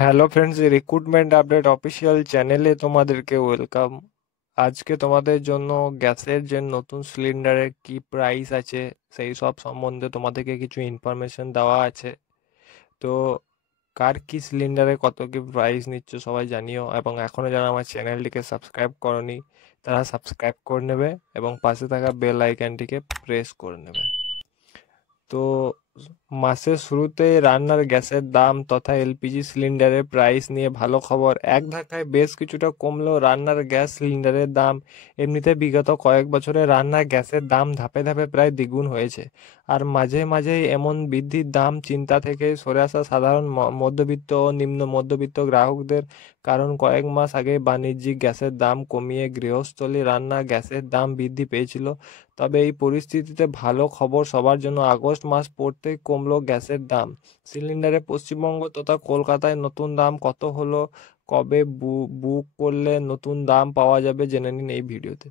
Hello friends, recruitment update official চ্যানেলে তোমাদেরকে welcome. আজকে তোমাদের জন্য গ্যাসের যে নতুন সিলিন্ডারের কি প্রাইস আছে সেই সব সম্বন্ধে তোমাদেরকে কিছু ইনফরমেশন দেওয়া আছে। তো কার কি সিলিন্ডারে কত কি প্রাইস নিচ্ছে সবাই জানিও, এবং এখনও যারা আমার চ্যানেলটিকে সাবস্ক্রাইব করনি তারা সাবস্ক্রাইব করে নেবে এবং পাশে থাকা বেল আইকনটিকে প্রেস করে নেবে। তো মাসের শুরুতেই রান্নার গ্যাসের দাম তথা এলপিজি সিলিন্ডারের প্রাইস নিয়ে ভালো খবর। এক ধাক্কায় বেশ কিছুটা কমলেও রান্নার গ্যাস সিলিন্ডারের দাম এমনিতে বিগত কয়েক বছরে রান্নার গ্যাসের দাম ধাপে ধাপে প্রায় দ্বিগুণ হয়েছে। আর মাঝে মাঝেই এমন বৃদ্ধির দাম চিন্তা থেকে সরে আসা সাধারণ মধ্যবিত্ত ও নিম্ন মধ্যবিত্ত গ্রাহকদের, কারণ কয়েক মাস আগে বাণিজ্যিক গ্যাসের দাম কমিয়ে গৃহস্থলী রান্না গ্যাসের দাম বৃদ্ধি পেয়েছিল। তবে এই পরিস্থিতিতে ভালো খবর সবার জন্য, আগস্ট মাস পড়তেই কমলো গ্যাসের দাম। সিলিন্ডারে পশ্চিমবঙ্গ তথা কলকাতায় নতুন দাম কত হলো, কবে বুক করলে নতুন দাম পাওয়া যাবে জেনে নিন এই ভিডিওতে।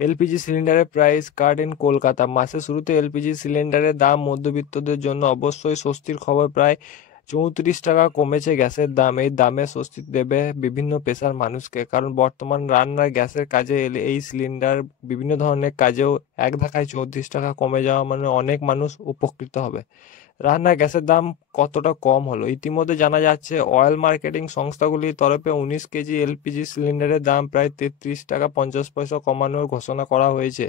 এলপিজি সিলিন্ডারের প্রাইস কার্ড ইন কলকাতা। মাসের শুরুতে এলপিজি সিলিন্ডারের দাম মধ্যবিত্তদের জন্য অবশ্যই স্বস্তির খবর। প্রায় 34 টাকা কমেছে গ্যাসের দাম। এই দামে স্বস্তি দেবে বিভিন্ন পেশার মানুষকে, কারণ বর্তমান রান্নার গ্যাসের কাজে এলে এই সিলিন্ডার বিভিন্ন ধরনের কাজেও এক ধাক্কায় 34 টাকা কমে যাওয়া মানে অনেক মানুষ উপকৃত হবে। রান্নার গ্যাসের দাম কতটা কম হলো ইতিমধ্যে জানা যাচ্ছে। অয়েল মার্কেটিং সংস্থাগুলির তরফে 19 কেজি এলপিজি সিলিন্ডারের দাম প্রায় 33 টাকা 50 পয়সা কমানোর ঘোষণা করা হয়েছে।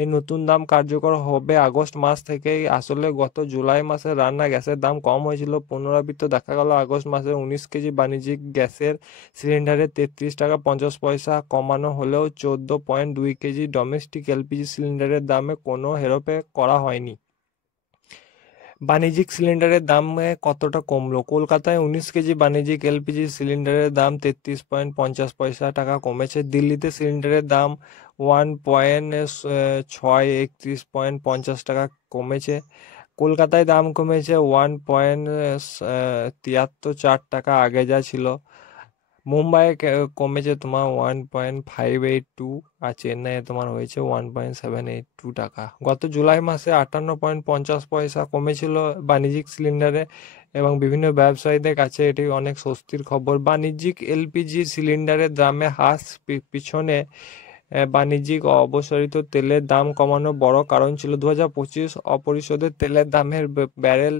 এই নতুন দাম কার্যকর হবে আগস্ট মাস থেকেই। আসলে গত জুলাই মাসে রান্না গ্যাসের দাম কম হয়েছিল। পুনরাবৃত্ত দেখা গেল আগস্ট মাসে 19 কেজি বাণিজ্যিক গ্যাসের সিলিন্ডারে 33 টাকা 50 পয়সা কমানো হলেও 14.2 কেজি ডোমেস্টিক এলপিজি সিলিন্ডারের দামে কোনো হেরফের করা হয়নি। বাণিজ্যিক সিলিন্ডারের দামে কতটা কমলো? কলকাতায় 19 কেজি বাণিজ্যিক এলপিজি সিলিন্ডারের দাম 33.50 পয়সা টাকা কমেছে। দিল্লিতে সিলিন্ডারের দাম 1.631.50 টাকা কমেছে। কলকাতায় দাম কমেছে 1.73 টাকা আগে যা ছিল। মুম্বাইয়ে কমেছে তোমার 1.582, আর চেন্নাইয়ে তোমার হয়েছে 1.782 টাকা। গত জুলাই মাসে 58.50 পয়সা কমেছিল বাণিজ্যিক সিলিন্ডারে, এবং বিভিন্ন ব্যবসায়ীদের কাছে এটি অনেক স্বস্তির খবর। বাণিজ্যিক এলপিজি সিলিন্ডারের দামে হ্রাস পিছনে বাণিজ্যিক অপরিশোধিত তেলের দাম কমানো বড় কারণ ছিল। 2025 অপরিশোধিত তেলের দামের ব্যারেল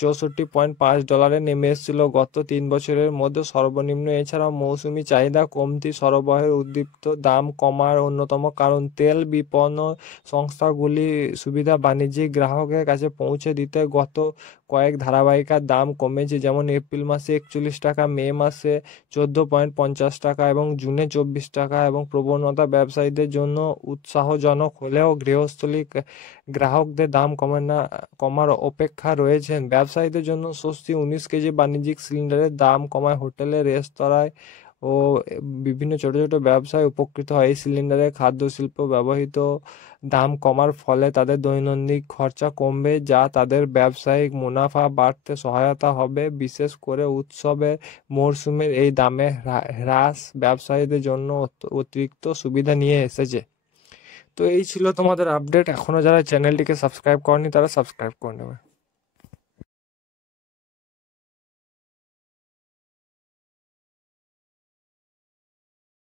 $64.5 নেমে এসেছিল গত 3 বছরের মধ্যে সর্বনিম্ন। এছাড়াও মৌসুমি চাহিদা কমতি সরবরাহের উদ্দীপ্ত দাম কমার অন্যতম কারণ। তেল বিপণন সংস্থাগুলি সুবিধা বাণিজ্যিক গ্রাহকের কাছে পৌঁছে দিতে গত কয়েক ধারাবাহিকার দাম কমেছে, যেমন এপ্রিল মাসে 41 টাকা, মে মাসে 14.50 টাকা এবং জুনে 24 টাকা। এবং প্রবণতা ব্যবসায়ীদের জন্য উৎসাহজনক হলেও গৃহস্থলী গ্রাহকদের দাম কমার অপেক্ষা রয়েছেন। ব্যবসায়ীদের জন্য স্বস্তি, 19 কেজি বাণিজ্যিক সিলিন্ডারের দাম কমায় হোটেলে, রেস্তোরাঁয় ও বিভিন্ন ছোট ছোট ব্যবসায় উপকৃত হয়। এই সিলিন্ডারে খাদ্য শিল্প ব্যবহৃত দাম কমার ফলে তাদের দৈনন্দিন খরচা কমবে, যা তাদের ব্যবসায়িক মুনাফা বাড়তে সহায়তা হবে। বিশেষ করে উৎসবের মরশুমের এই দামে হ্রাস ব্যবসায়ীদের জন্য অতিরিক্ত সুবিধা নিয়ে এসেছে। তো এই ছিল তোমাদের আপডেট। এখনও যারা চ্যানেলটিকে সাবস্ক্রাইব করেনি তারা সাবস্ক্রাইব করে নেবে।